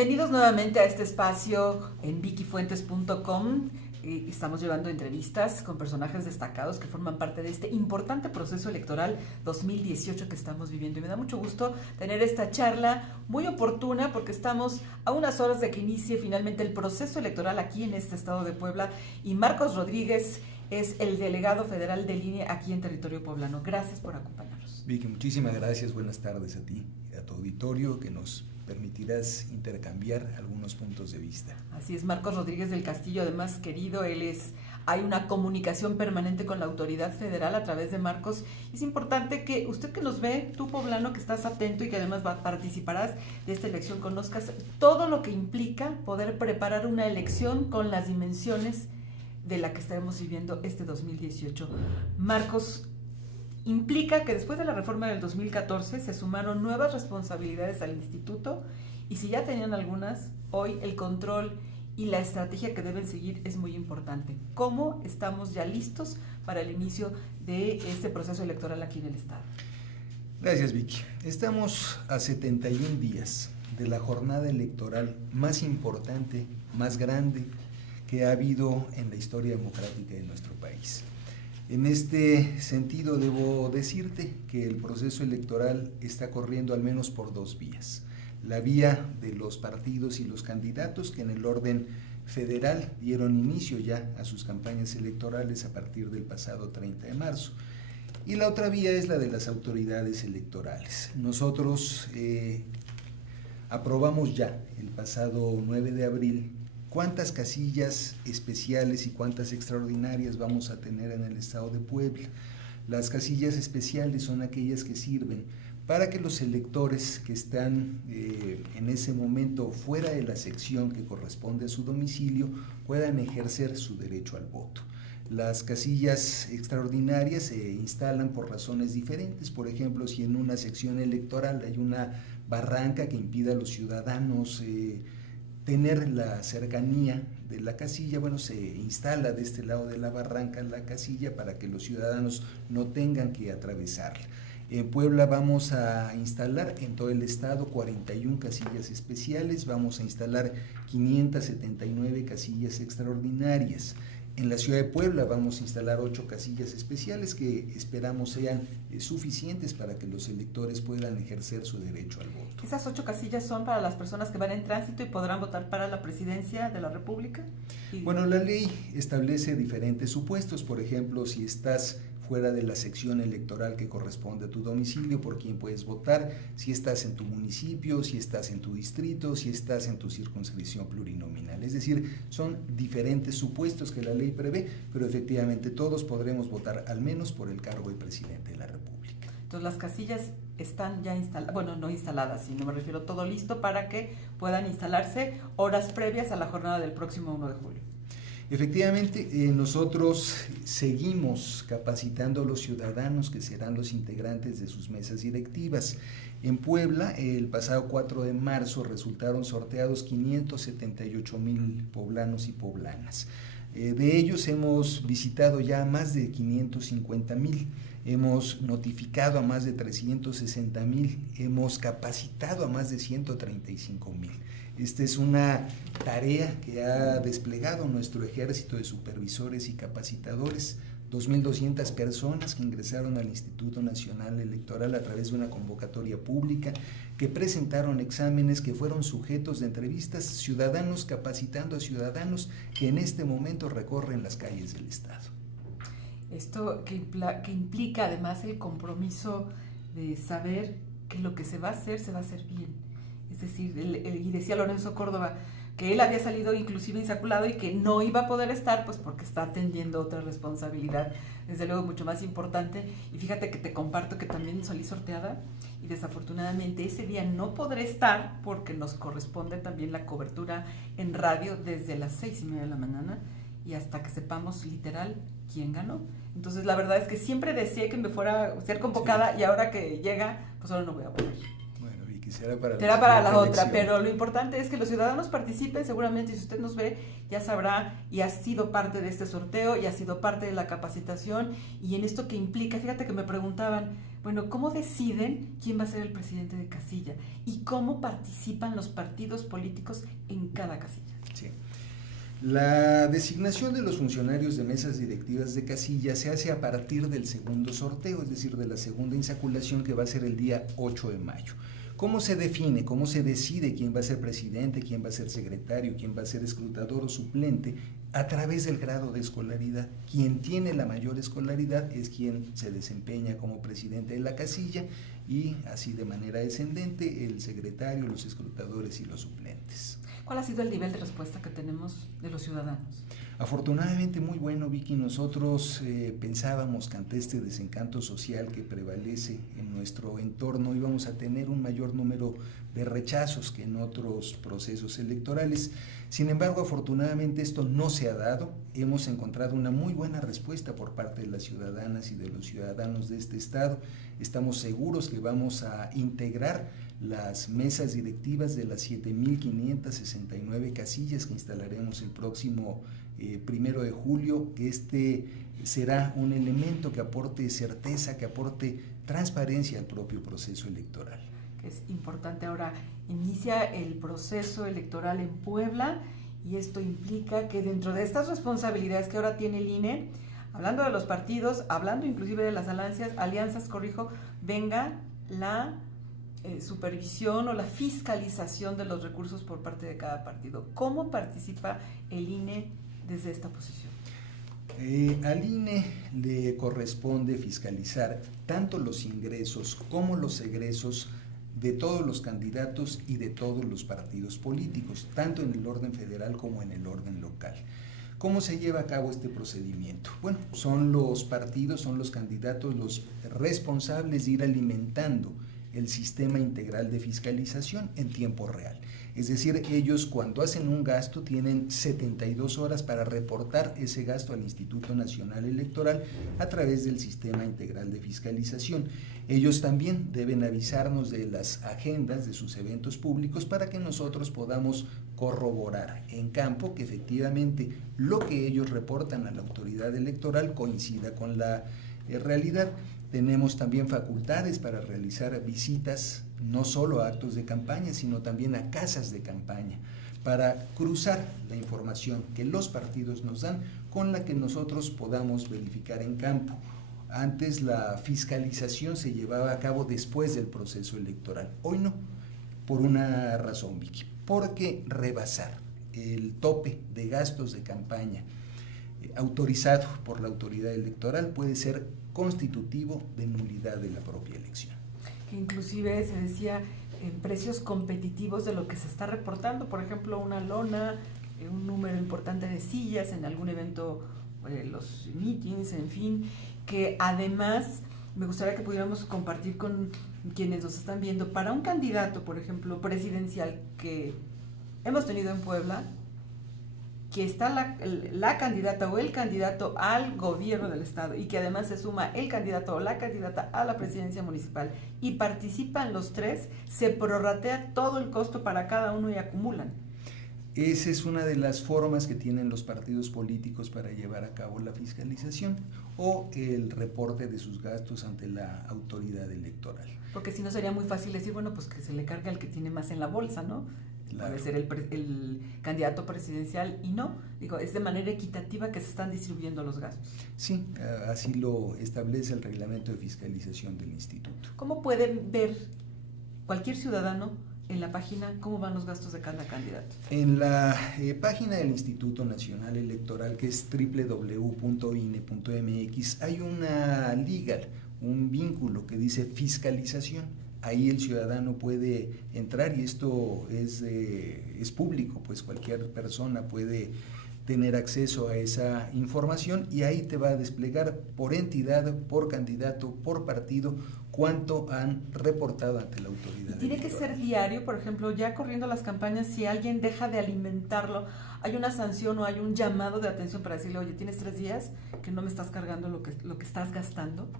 Bienvenidos nuevamente a este espacio en vickyfuentes.com. Estamos llevando entrevistas con personajes destacados que forman parte de este importante proceso electoral 2018 que estamos viviendo. Y me da mucho gusto tener esta charla muy oportuna porque estamos a unas horas de que inicie finalmente el proceso electoral aquí en este estado de Puebla. Y Marcos Rodríguez es el delegado federal del INE aquí en territorio poblano. Gracias por acompañarnos. Vicky, muchísimas gracias. Buenas tardes a ti y a tu auditorio, que nos permitirás intercambiar algunos puntos de vista. Así es, Marcos Rodríguez del Castillo, además querido, hay una comunicación permanente con la autoridad federal a través de Marcos. Es importante que usted que nos ve, tú poblano que estás atento y que además participarás de esta elección, conozcas todo lo que implica poder preparar una elección con las dimensiones de la que estaremos viviendo este 2018. Marcos, implica que después de la reforma del 2014 se sumaron nuevas responsabilidades al instituto y si ya tenían algunas, hoy el control y la estrategia que deben seguir es muy importante. ¿Cómo estamos ya listos para el inicio de este proceso electoral aquí en el estado? Gracias, Vicky. Estamos a 71 días de la jornada electoral más importante, más grande que ha habido en la historia democrática de nuestro país. En este sentido, debo decirte que el proceso electoral está corriendo al menos por dos vías. La vía de los partidos y los candidatos que en el orden federal dieron inicio ya a sus campañas electorales a partir del pasado 30 de marzo. Y la otra vía es la de las autoridades electorales. Nosotros aprobamos ya el pasado 9 de abril cuántas casillas especiales y cuántas extraordinarias vamos a tener en el estado de Puebla. Las casillas especiales son aquellas que sirven para que los electores que están en ese momento fuera de la sección que corresponde a su domicilio puedan ejercer su derecho al voto. Las casillas extraordinarias se instalan por razones diferentes. Por ejemplo, si en una sección electoral hay una barranca que impida a los ciudadanos tener la cercanía de la casilla, bueno, se instala de este lado de la barranca la casilla para que los ciudadanos no tengan que atravesarla. En Puebla vamos a instalar en todo el estado 41 casillas especiales, vamos a instalar 579 casillas extraordinarias. En la ciudad de Puebla vamos a instalar 8 casillas especiales que esperamos sean suficientes para que los electores puedan ejercer su derecho al voto. ¿Esas 8 casillas son para las personas que van en tránsito y podrán votar para la presidencia de la República? Bueno, la ley establece diferentes supuestos. Por ejemplo, si estás fuera de la sección electoral que corresponde a tu domicilio, por quién puedes votar, si estás en tu municipio, si estás en tu distrito, si estás en tu circunscripción plurinominal. Es decir, son diferentes supuestos que la ley prevé, pero efectivamente todos podremos votar al menos por el cargo de presidente de la República. Entonces las casillas están ya instaladas, bueno, no instaladas, sino me refiero todo listo para que puedan instalarse horas previas a la jornada del próximo 1 de julio. Efectivamente, nosotros seguimos capacitando a los ciudadanos que serán los integrantes de sus mesas directivas. En Puebla, el pasado 4 de marzo resultaron sorteados 578,000 poblanos y poblanas. De ellos hemos visitado ya más de 550,000, hemos notificado a más de 360,000, hemos capacitado a más de 135,000. Esta es una tarea que ha desplegado nuestro ejército de supervisores y capacitadores, 2,200 personas que ingresaron al Instituto Nacional Electoral a través de una convocatoria pública, que presentaron exámenes que fueron sujetos de entrevistas, ciudadanos capacitando a ciudadanos que en este momento recorren las calles del estado. Esto que implica además el compromiso de saber que lo que se va a hacer bien. Es decir, y decía Lorenzo Córdoba que él había salido inclusive insaculado y que no iba a poder estar pues porque está atendiendo otra responsabilidad, desde luego mucho más importante. Y fíjate que te comparto que también salí sorteada y desafortunadamente ese día no podré estar porque nos corresponde también la cobertura en radio desde las 6:30 de la mañana y hasta que sepamos literal quién ganó. Entonces la verdad es que siempre deseé que me fuera a ser convocada, sí. Y ahora que llega, pues ahora no voy a poder. que será para la otra, elección. pero lo importante es que los ciudadanos participen, seguramente si usted nos ve ya sabrá y ha sido parte de este sorteo y ha sido parte de la capacitación y en esto que implica, fíjate que me preguntaban, bueno, ¿cómo deciden quién va a ser el presidente de casilla? Y cómo participan los partidos políticos en cada casilla. Sí. La designación de los funcionarios de mesas directivas de casilla se hace a partir del segundo sorteo, es decir, de la segunda insaculación que va a ser el día 8 de mayo. ¿Cómo se define, cómo se decide quién va a ser presidente, quién va a ser secretario, quién va a ser escrutador o suplente? A través del grado de escolaridad. Quien tiene la mayor escolaridad es quien se desempeña como presidente de la casilla y así de manera descendente el secretario, los escrutadores y los suplentes. ¿Cuál ha sido el nivel de respuesta que tenemos de los ciudadanos? Afortunadamente muy bueno, Vicky. Nosotros pensábamos que ante este desencanto social que prevalece en nuestro entorno íbamos a tener un mayor número de rechazos que en otros procesos electorales. Sin embargo, afortunadamente esto no se ha dado. Hemos encontrado una muy buena respuesta por parte de las ciudadanas y de los ciudadanos de este estado. Estamos seguros que vamos a integrar las mesas directivas de las 7.569 casillas que instalaremos el próximo 1 de julio. Este será un elemento que aporte certeza, que aporte transparencia al propio proceso electoral. Es importante. Ahora inicia el proceso electoral en Puebla y esto implica que dentro de estas responsabilidades que ahora tiene el INE, hablando de los partidos, hablando inclusive de las alianzas, venga la supervisión o la fiscalización de los recursos por parte de cada partido. ¿Cómo participa el INE desde esta posición? Al INE le corresponde fiscalizar tanto los ingresos como los egresos de todos los candidatos y de todos los partidos políticos, tanto en el orden federal como en el orden local. ¿Cómo se lleva a cabo este procedimiento? Bueno, son los partidos, son los candidatos los responsables de ir alimentando el sistema integral de fiscalización en tiempo real. Es decir, ellos cuando hacen un gasto tienen 72 horas para reportar ese gasto al Instituto Nacional Electoral a través del sistema integral de fiscalización. Ellos también deben avisarnos de las agendas de sus eventos públicos para que nosotros podamos corroborar en campo que efectivamente lo que ellos reportan a la autoridad electoral coincida con la realidad. Tenemos también facultades para realizar visitas no solo a actos de campaña, sino también a casas de campaña, para cruzar la información que los partidos nos dan con la que nosotros podamos verificar en campo. Antes la fiscalización se llevaba a cabo después del proceso electoral, hoy no, por una razón, Vicky, porque rebasar el tope de gastos de campaña autorizado por la autoridad electoral puede ser constitutivo de nulidad de la propia elección. Que inclusive se decía en precios competitivos de lo que se está reportando, por ejemplo una lona, un número importante de sillas en algún evento, los meetings, en fin, que además me gustaría que pudiéramos compartir con quienes nos están viendo, para un candidato, por ejemplo, presidencial que hemos tenido en Puebla, que está la candidata o el candidato al gobierno del estado y que además se suma el candidato o la candidata a la presidencia municipal y participan los tres, se prorratea todo el costo para cada uno y acumulan. Esa es una de las formas que tienen los partidos políticos para llevar a cabo la fiscalización o el reporte de sus gastos ante la autoridad electoral. Porque si no sería muy fácil decir, bueno, pues que se le carga al que tiene más en la bolsa, ¿no? Claro. Puede ser el candidato presidencial y no, digo, es de manera equitativa que se están distribuyendo los gastos. Sí, así lo establece el reglamento de fiscalización del instituto. ¿Cómo puede ver cualquier ciudadano en la página cómo van los gastos de cada candidato? En la página del Instituto Nacional Electoral, que es www.ine.mx, hay una liga, un vínculo que dice fiscalización. Ahí el ciudadano puede entrar y esto es público, pues cualquier persona puede tener acceso a esa información y ahí te va a desplegar por entidad, por candidato, por partido, cuánto han reportado ante la autoridad. ¿Tiene que ser diario? Por ejemplo, ya corriendo las campañas, si alguien deja de alimentarlo, ¿hay una sanción o hay un llamado de atención para decirle, oye, tienes 3 días que no me estás cargando lo que estás gastando?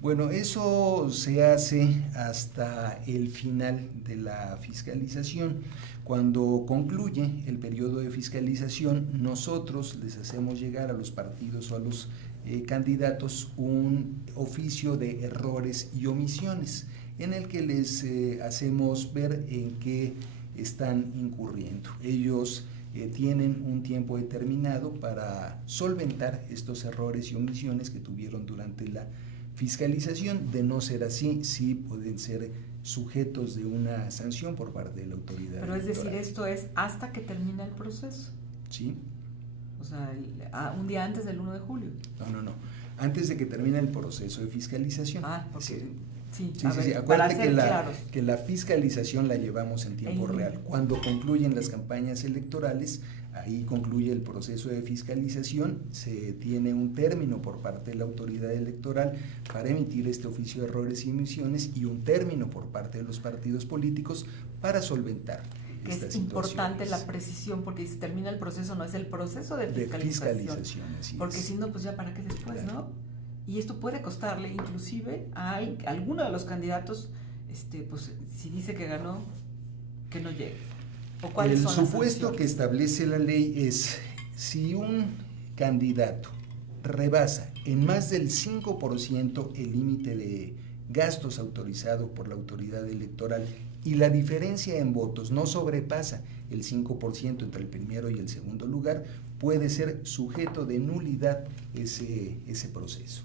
Bueno, eso se hace hasta el final de la fiscalización. Cuando concluye el periodo de fiscalización, nosotros les hacemos llegar a los partidos o a los candidatos un oficio de errores y omisiones, en el que les hacemos ver en qué están incurriendo. Ellos tienen un tiempo determinado para solventar estos errores y omisiones que tuvieron durante la fiscalización. De no ser así, sí pueden ser sujetos de una sanción por parte de la autoridad Pero electoral. es decir, esto es hasta que termina el proceso. Sí. O sea, un día antes del 1 de julio. No. Antes de que termine el proceso de fiscalización. Porque Sí, a ver, acuérdate que la fiscalización la llevamos en tiempo real. Cuando concluyen las campañas electorales, ahí concluye el proceso de fiscalización, se tiene un término por parte de la autoridad electoral para emitir este oficio de errores y omisiones y un término por parte de los partidos políticos para solventar que estas es importante situaciones. la precisión, porque si termina el proceso, no es el proceso de fiscalización. Así porque es. si no, pues ya para qué después, Claro. ¿no? Y esto puede costarle inclusive a alguno de los candidatos, pues si dice que ganó, que no llegue. ¿O cuáles El son las supuesto sanciones? que establece la ley es si un candidato rebasa en más del 5% el límite de gastos autorizado por la autoridad electoral y la diferencia en votos no sobrepasa el 5% entre el primero y el segundo lugar, puede ser sujeto de nulidad ese proceso.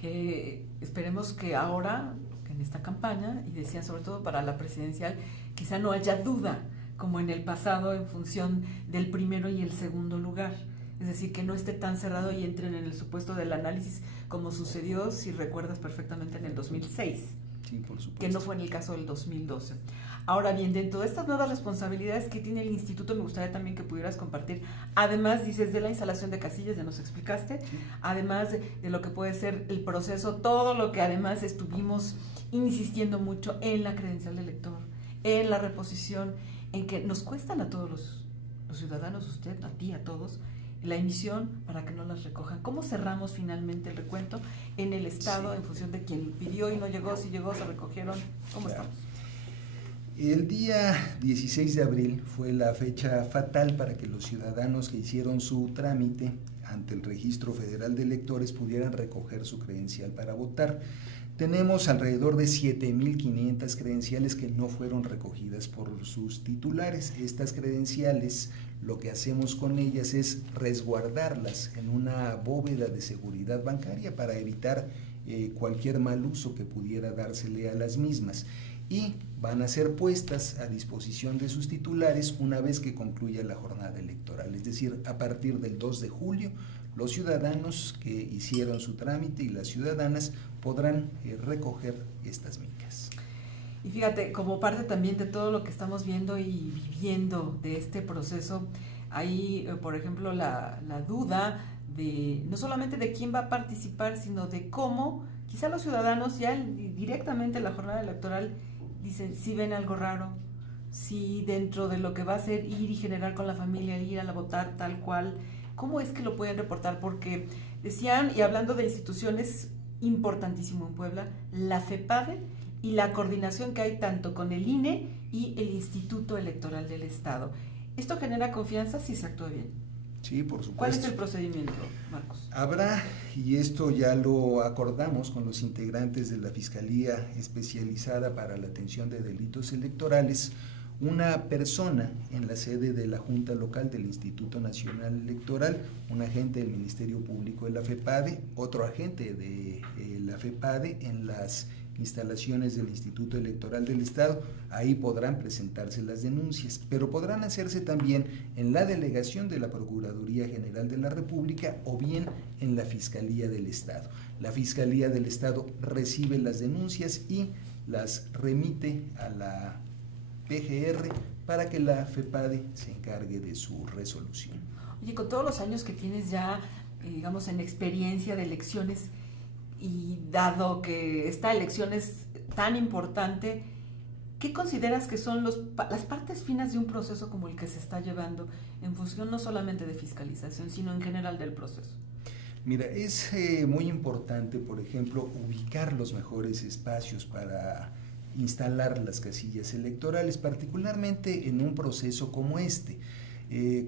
Que esperemos que ahora, en esta campaña, y decía sobre todo para la presidencial, quizá no haya duda, como en el pasado, en función del primero y el segundo lugar. Es decir, que no esté tan cerrado y entren en el supuesto del análisis, como sucedió, si recuerdas perfectamente, en el 2006. Sí, por supuesto. Que no fue en el caso del 2012. Ahora bien, dentro de estas nuevas responsabilidades que tiene el instituto, me gustaría también que pudieras compartir, además, dices, de la instalación de casillas, ya nos explicaste, Sí. además de lo que puede ser el proceso, todo lo que además estuvimos insistiendo mucho en la credencial del elector, en la reposición, en que nos cuestan a todos los ciudadanos, usted, a ti, a todos, la emisión para que no las recojan. ¿Cómo cerramos finalmente el recuento en el Estado, Sí. en función de quién pidió y no llegó, si llegó, se recogieron? ¿Cómo Claro. estamos? El día 16 de abril fue la fecha fatal para que los ciudadanos que hicieron su trámite ante el Registro Federal de Electores pudieran recoger su credencial para votar. Tenemos alrededor de 7,500 credenciales que no fueron recogidas por sus titulares. Estas credenciales, lo que hacemos con ellas es resguardarlas en una bóveda de seguridad bancaria para evitar cualquier mal uso que pudiera dársele a las mismas. Y van a ser puestas a disposición de sus titulares una vez que concluya la jornada electoral, es decir, a partir del 2 de julio, los ciudadanos que hicieron su trámite y las ciudadanas podrán recoger estas micas. Y fíjate, como parte también de todo lo que estamos viendo y viviendo de este proceso, hay, por ejemplo, la duda de no solamente de quién va a participar, sino de cómo quizá los ciudadanos ya directamente en la jornada electoral dicen si ven algo raro, si dentro de lo que va a ser ir y generar con la familia, ir a la votar tal cual, ¿cómo es que lo pueden reportar? Porque decían, y hablando de instituciones importantísimo en Puebla, la FEPADE y la coordinación que hay tanto con el INE y el Instituto Electoral del Estado. ¿Esto genera confianza si se actúa bien? Sí, por supuesto. ¿Cuál es el procedimiento, Marcos? Habrá, y esto ya lo acordamos con los integrantes de la Fiscalía Especializada para la Atención de Delitos Electorales, una persona en la sede de la Junta Local del Instituto Nacional Electoral, un agente del Ministerio Público de la FEPADE, otro agente de la FEPADE en las instalaciones del Instituto Electoral del Estado. Ahí podrán presentarse las denuncias, pero podrán hacerse también en la delegación de la Procuraduría General de la República o bien en la Fiscalía del Estado. La Fiscalía del Estado recibe las denuncias y las remite a la PGR para que la FEPADE se encargue de su resolución. Oye, con todos los años que tienes ya, digamos, en experiencia de elecciones, y dado que esta elección es tan importante, ¿qué consideras que son las partes finas de un proceso como el que se está llevando en función no solamente de fiscalización, sino en general del proceso? Mira, es muy importante, por ejemplo, ubicar los mejores espacios para instalar las casillas electorales, particularmente en un proceso como este.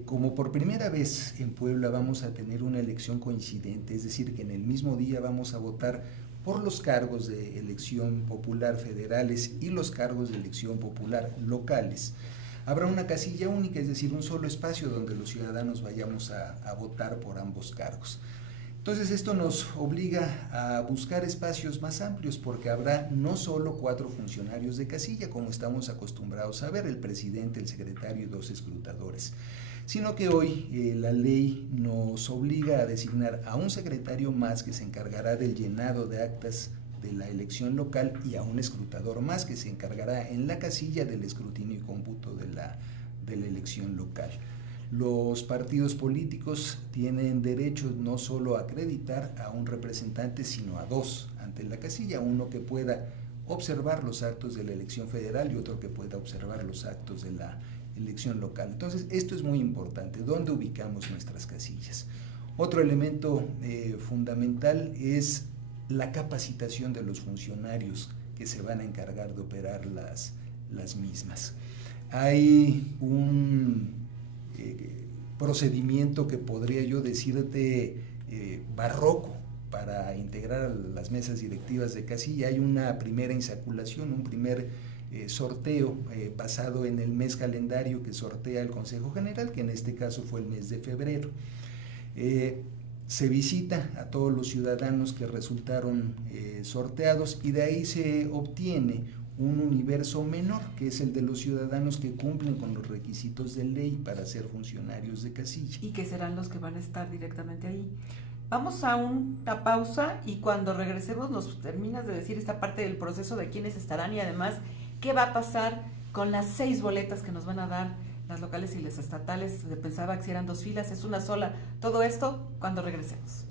Como por primera vez en Puebla vamos a tener una elección coincidente, es decir, que en el mismo día vamos a votar por los cargos de elección popular federales y los cargos de elección popular locales. Habrá una casilla única, es decir, un solo espacio donde los ciudadanos vayamos a votar por ambos cargos. Entonces esto nos obliga a buscar espacios más amplios porque habrá no solo 4 funcionarios de casilla, como estamos acostumbrados a ver, el presidente, el secretario y 2 escrutadores, sino que hoy la ley nos obliga a designar a un secretario más que se encargará del llenado de actas de la elección local y a un escrutador más que se encargará en la casilla del escrutinio y cómputo de la elección local. Los partidos políticos tienen derecho no solo a acreditar a un representante, sino a 2 ante la casilla, uno que pueda observar los actos de la elección federal y otro que pueda observar los actos de la elección local. Entonces, esto es muy importante, ¿dónde ubicamos nuestras casillas? Otro elemento fundamental es la capacitación de los funcionarios que se van a encargar de operar las mismas. Hay un procedimiento que podría yo decirte barroco para integrar a las mesas directivas de casilla. Hay una primera insaculación, un primer sorteo basado en el mes calendario que sortea el Consejo General, que en este caso fue el mes de febrero. Se visita a todos los ciudadanos que resultaron sorteados y de ahí se obtiene un universo menor, que es el de los ciudadanos que cumplen con los requisitos de ley para ser funcionarios de casilla. Y que serán los que van a estar directamente ahí. Vamos a una pausa y cuando regresemos nos terminas de decir esta parte del proceso de quiénes estarán y además qué va a pasar con las 6 boletas que nos van a dar las locales y las estatales. Pensaba que si eran 2 filas, es una sola. Todo esto cuando regresemos.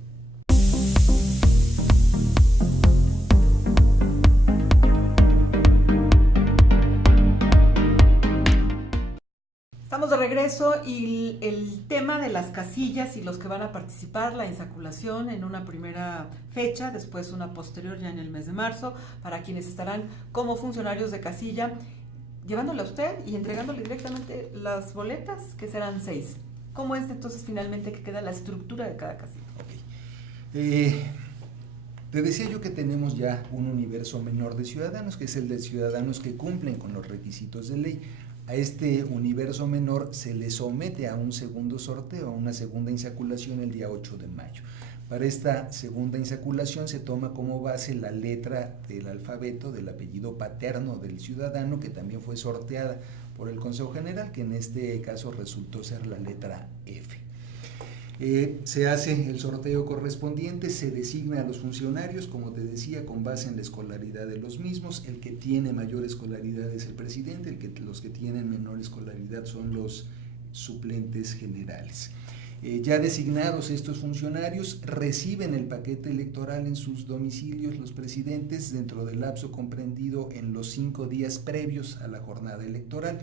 Estamos de regreso y el tema de las casillas y los que van a participar, la insaculación en una primera fecha, después una posterior ya en el mes de marzo, para quienes estarán como funcionarios de casilla, llevándole a usted y entregándole directamente las boletas, que serán 6. ¿Cómo es entonces finalmente que queda la estructura de cada casilla? Okay. Te decía yo que tenemos ya un universo menor de ciudadanos, que es el de ciudadanos que cumplen con los requisitos de ley. A este universo menor se le somete a un segundo sorteo, a una segunda insaculación el día 8 de mayo. Para esta segunda insaculación se toma como base la letra del alfabeto del apellido paterno del ciudadano, que también fue sorteada por el Consejo General, que en este caso resultó ser la letra F. Se hace el sorteo correspondiente, se designa a los funcionarios, como te decía, con base en la escolaridad de los mismos. El que tiene mayor escolaridad es el presidente, los que tienen menor escolaridad son los suplentes generales. Ya designados estos funcionarios, reciben el paquete electoral en sus domicilios los presidentes dentro del lapso comprendido en los 5 días previos a la jornada electoral.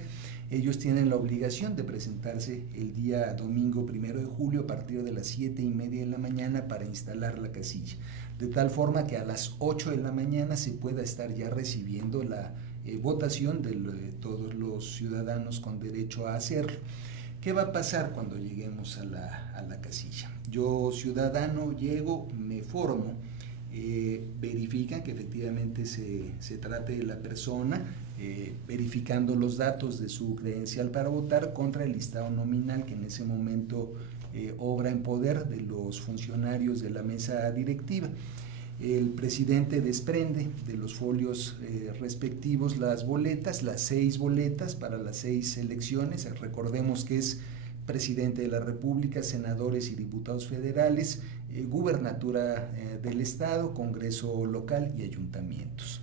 Ellos tienen la obligación de presentarse el día domingo 1 de julio a partir de las 7:30 de la mañana para instalar la casilla, de tal forma que a las 8 de la mañana se pueda estar ya recibiendo la votación de todos los ciudadanos con derecho a hacerlo. ¿Qué va a pasar cuando lleguemos a la casilla? Yo, ciudadano, llego, me formo, verifican que efectivamente se trate de la persona, verificando los datos de su credencial para votar contra el listado nominal que en ese momento obra en poder de los funcionarios de la mesa directiva. El presidente desprende de los folios respectivos las boletas, las 6 boletas para las 6 elecciones. Recordemos que es presidente de la República, senadores y diputados federales, gubernatura del estado, congreso local y ayuntamientos.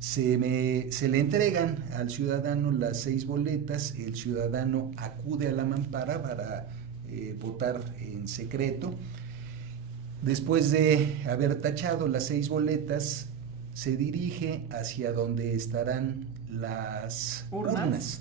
Se le entregan al ciudadano las 6 boletas, el ciudadano acude a la mampara para votar en secreto. Después de haber tachado las 6 boletas, se dirige hacia donde estarán las urnas.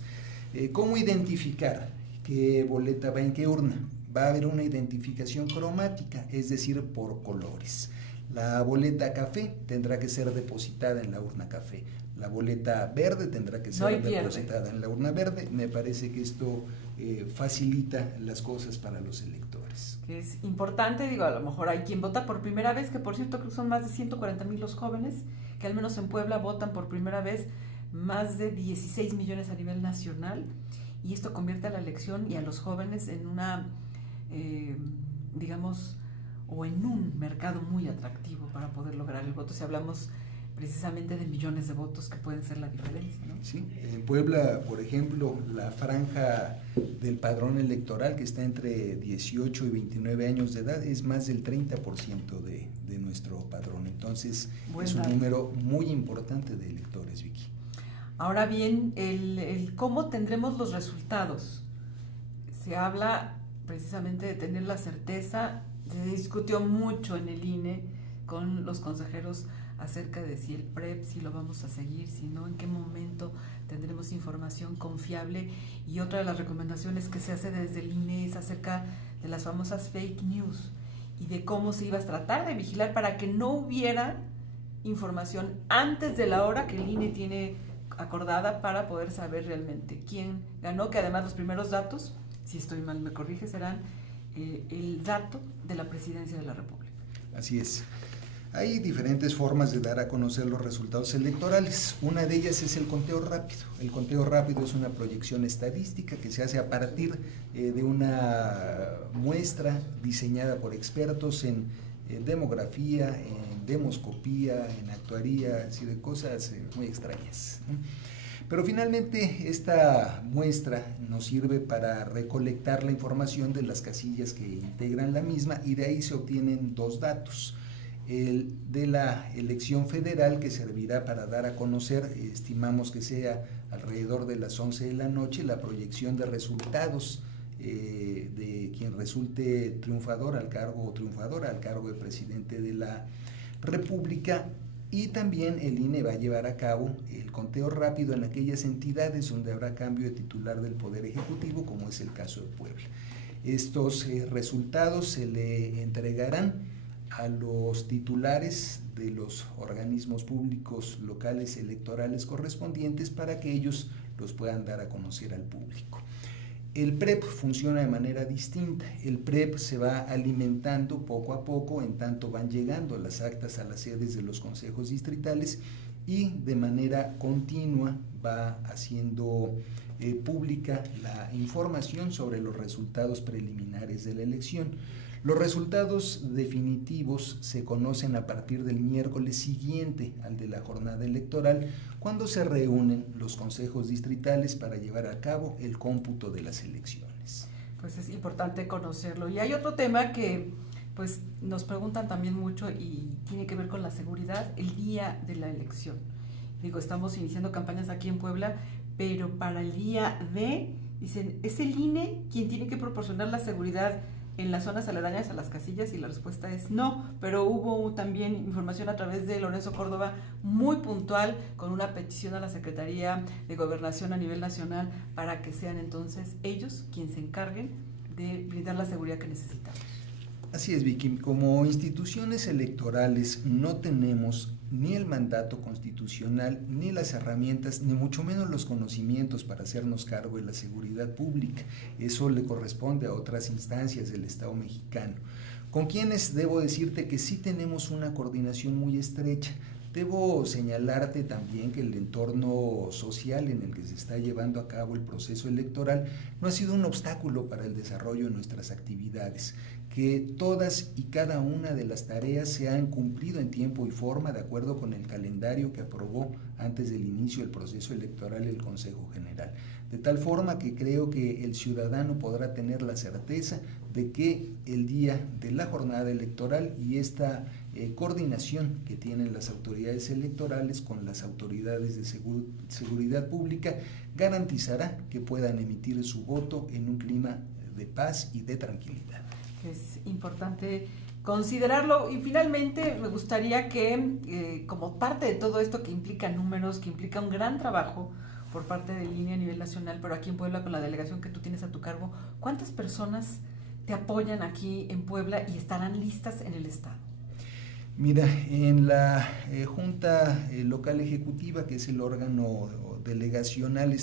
¿Cómo identificar qué boleta va en qué urna? va a haber una identificación cromática, es decir, por colores. La boleta café tendrá que ser depositada en la urna café. La boleta verde tendrá que ser depositada en la urna verde. Me parece que esto facilita las cosas para los electores. Que es importante, digo, a lo mejor hay quien vota por primera vez, que por cierto creo que son más de 140,000 los jóvenes, que al menos en Puebla votan por primera vez, más de 16 millones a nivel nacional, y esto convierte a la elección y a los jóvenes en una, digamos, o en un mercado muy atractivo para poder lograr el voto, si hablamos precisamente de millones de votos que pueden ser la diferencia, ¿no? Sí, en Puebla, por ejemplo, la franja del padrón electoral, que está entre 18 y 29 años de edad, es más del 30% de nuestro padrón. Entonces, es un número muy importante de electores, Vicky. Ahora bien, el cómo tendremos los resultados. Se habla precisamente de tener la certeza, se discutió mucho en el INE con los consejeros acerca de si el PREP, si lo vamos a seguir, si no, en qué momento tendremos información confiable. Y otra de las recomendaciones que se hace desde el INE es acerca de las famosas fake news y de cómo se iba a tratar de vigilar para que no hubiera información antes de la hora que el INE tiene acordada para poder saber realmente quién ganó, que además los primeros datos, si estoy mal me corrige, serán el dato de la presidencia de la República. Así es. Hay diferentes formas de dar a conocer los resultados electorales. Una de ellas es el conteo rápido. El conteo rápido es una proyección estadística que se hace a partir de una muestra diseñada por expertos en demografía, en demoscopía, en actuaría, así de cosas muy extrañas. Pero finalmente esta muestra nos sirve para recolectar la información de las casillas que integran la misma, y de ahí se obtienen dos datos. El de la elección federal, que servirá para dar a conocer, estimamos que sea alrededor de las 11 de la noche, la proyección de resultados de quien resulte triunfador al cargo o triunfadora al cargo de presidente de la República. Y también el INE va a llevar a cabo el conteo rápido en aquellas entidades donde habrá cambio de titular del Poder Ejecutivo, como es el caso de Puebla. Estos resultados se le entregarán a los titulares de los organismos públicos locales electorales correspondientes para que ellos los puedan dar a conocer al público. El PREP funciona de manera distinta. El PREP se va alimentando poco a poco en tanto van llegando las actas a las sedes de los consejos distritales, y de manera continua va haciendo pública la información sobre los resultados preliminares de la elección. Los resultados definitivos se conocen a partir del miércoles siguiente al de la jornada electoral, cuando se reúnen los consejos distritales para llevar a cabo el cómputo de las elecciones. Pues es importante conocerlo. Y hay otro tema que pues nos preguntan también mucho y tiene que ver con la seguridad el día de la elección. Digo, estamos iniciando campañas aquí en Puebla, pero para el día de, dicen, es el INE quien tiene que proporcionar la seguridad en las zonas aledañas a las casillas, y la respuesta es no, pero hubo también información a través de Lorenzo Córdoba muy puntual con una petición a la Secretaría de Gobernación a nivel nacional para que sean entonces ellos quienes se encarguen de brindar la seguridad que necesitamos. Así es, Vicky. Como instituciones electorales no tenemos ni el mandato constitucional, ni las herramientas, ni mucho menos los conocimientos para hacernos cargo de la seguridad pública. Eso le corresponde a otras instancias del Estado mexicano, con quienes debo decirte que sí tenemos una coordinación muy estrecha. Debo señalarte también que el entorno social en el que se está llevando a cabo el proceso electoral no ha sido un obstáculo para el desarrollo de nuestras actividades, que todas y cada una de las tareas se han cumplido en tiempo y forma de acuerdo con el calendario que aprobó antes del inicio del proceso electoral el Consejo General. De tal forma que creo que el ciudadano podrá tener la certeza de que el día de la jornada electoral y esta coordinación que tienen las autoridades electorales con las autoridades de seguridad pública garantizará que puedan emitir su voto en un clima de paz y de tranquilidad. Es importante considerarlo. Y finalmente me gustaría que como parte de todo esto que implica números, que implica un gran trabajo por parte del INE a nivel nacional, pero aquí en Puebla con la delegación que tú tienes a tu cargo, ¿cuántas personas te apoyan aquí en Puebla y estarán listas en el estado? Mira, en la Junta Local Ejecutiva, que es el órgano delegacional,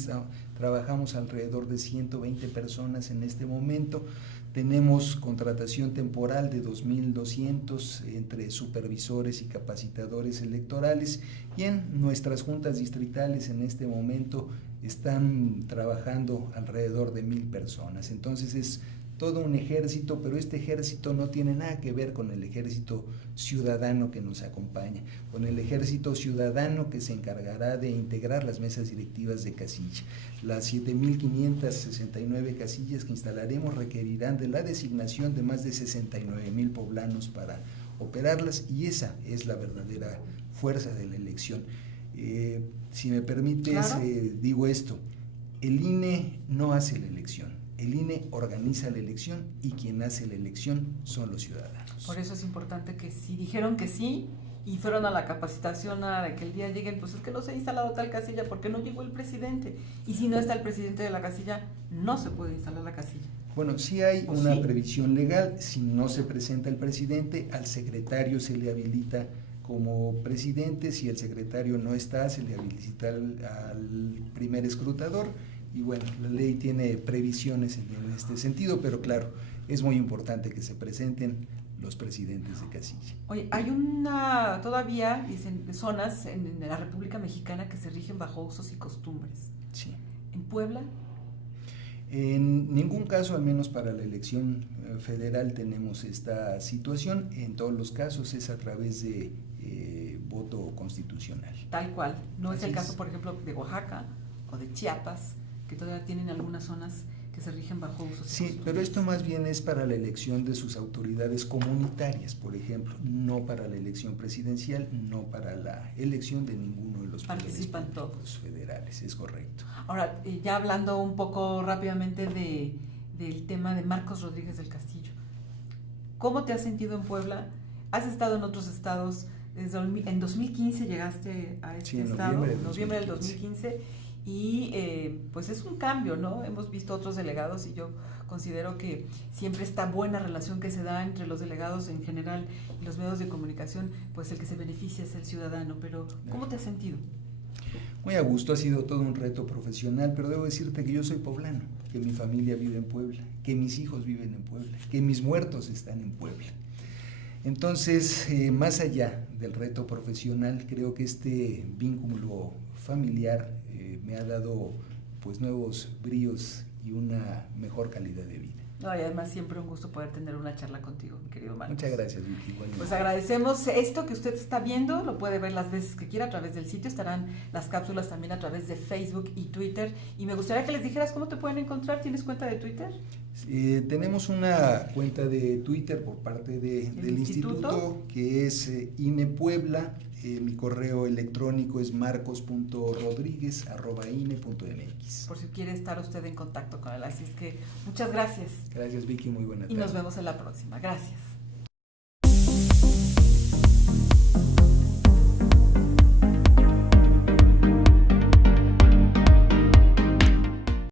trabajamos alrededor de 120 personas en este momento. Tenemos contratación temporal de 2.200 entre supervisores y capacitadores electorales, y en nuestras juntas distritales en este momento están trabajando alrededor de 1,000 personas. Entonces es todo un ejército, pero este ejército no tiene nada que ver con el ejército ciudadano que nos acompaña, con el ejército ciudadano que se encargará de integrar las mesas directivas de casilla. Las 7,569 casillas que instalaremos requerirán de la designación de más de 69,000 poblanos para operarlas, y esa es la verdadera fuerza de la elección. Si me permites, claro. Digo esto: el INE no hace la elección. El INE organiza la elección y quien hace la elección son los ciudadanos. Por eso es importante que si dijeron que sí y fueron a la capacitación a que el día lleguen, pues es que no se ha instalado tal casilla porque no llegó el presidente. Y si no está el presidente de la casilla, no se puede instalar la casilla. Bueno, sí hay una previsión legal. Si no se presenta el presidente, al secretario se le habilita como presidente. Si el secretario no está, se le habilita al primer escrutador. Y bueno, la ley tiene previsiones en este sentido, pero claro, es muy importante que se presenten los presidentes de casilla. Oye, hay todavía dicen, zonas en la República Mexicana que se rigen bajo usos y costumbres. Sí. ¿En Puebla? En ningún caso, al menos para la elección federal, tenemos esta situación. En todos los casos es a través de voto constitucional. Tal cual. No es Así el caso, por ejemplo, de Oaxaca o de Chiapas, que todavía tienen algunas zonas que se rigen bajo usos y costumbres. Sí, pero esto más bien es para la elección de sus autoridades comunitarias, por ejemplo, no para la elección presidencial, no para la elección de ninguno de los participan todos federales, es correcto. Ahora, ya hablando un poco rápidamente del tema de Marcos Rodríguez del Castillo, ¿cómo te has sentido en Puebla? ¿Has estado en otros estados? En 2015 llegaste a este estado, en noviembre del 2015. Y pues es un cambio, ¿no? Hemos visto otros delegados y yo considero que siempre esta buena relación que se da entre los delegados en general y los medios de comunicación, pues el que se beneficia es el ciudadano. Pero ¿cómo te has sentido? Muy a gusto, ha sido todo un reto profesional, pero debo decirte que yo soy poblano, que mi familia vive en Puebla, que mis hijos viven en Puebla, que mis muertos están en Puebla. Entonces, más allá del reto profesional, creo que este vínculo familiar me ha dado pues nuevos bríos y una mejor calidad de vida. No, y además siempre un gusto poder tener una charla contigo, mi querido Marcos. Muchas gracias, Vicky. Igualmente. Pues agradecemos esto que usted está viendo, lo puede ver las veces que quiera a través del sitio, estarán las cápsulas también a través de Facebook y Twitter. Y me gustaría que les dijeras cómo te pueden encontrar. ¿Tienes cuenta de Twitter? Tenemos una cuenta de Twitter por parte del instituto, que es INE Puebla. Mi correo electrónico es marcos.rodriguez@ine.mx. Por si quiere estar usted en contacto con él. Así es que muchas gracias. Gracias, Vicky, muy buena tarde. Y nos vemos en la próxima. Gracias.